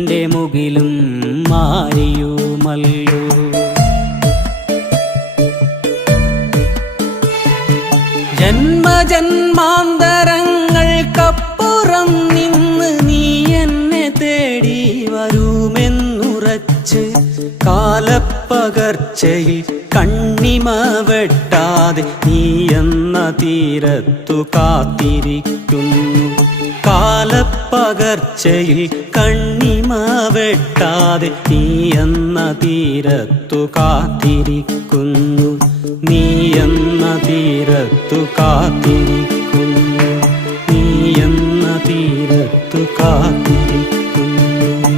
എൻ്റെ മുകിലും മാറിയുമല്ലോ. ജന്മജന്മാന്തരങ്ങൾക്കപ്പുറം നിന്ന് നീ എന്നെ തേടി വരുമെന്നുറച്ച് കാലപ്പകർച്ചയിൽ കണ്ണിമ വെട്ടാതെ നീ എന്ന തീരത്തു കാത്തിരിക്കുന്നു. കാലപ്പകർച്ചയിൽ കണ്ണിമ വെട്ടാതെ നീ എന്ന തീരത്തു കാത്തിരിക്കുന്നു. നീ എന്ന തീരത്തു കാത്തിരിക്കുന്നു. നീ എന്ന തീരത്തു കാത്തിരിക്കുന്നു.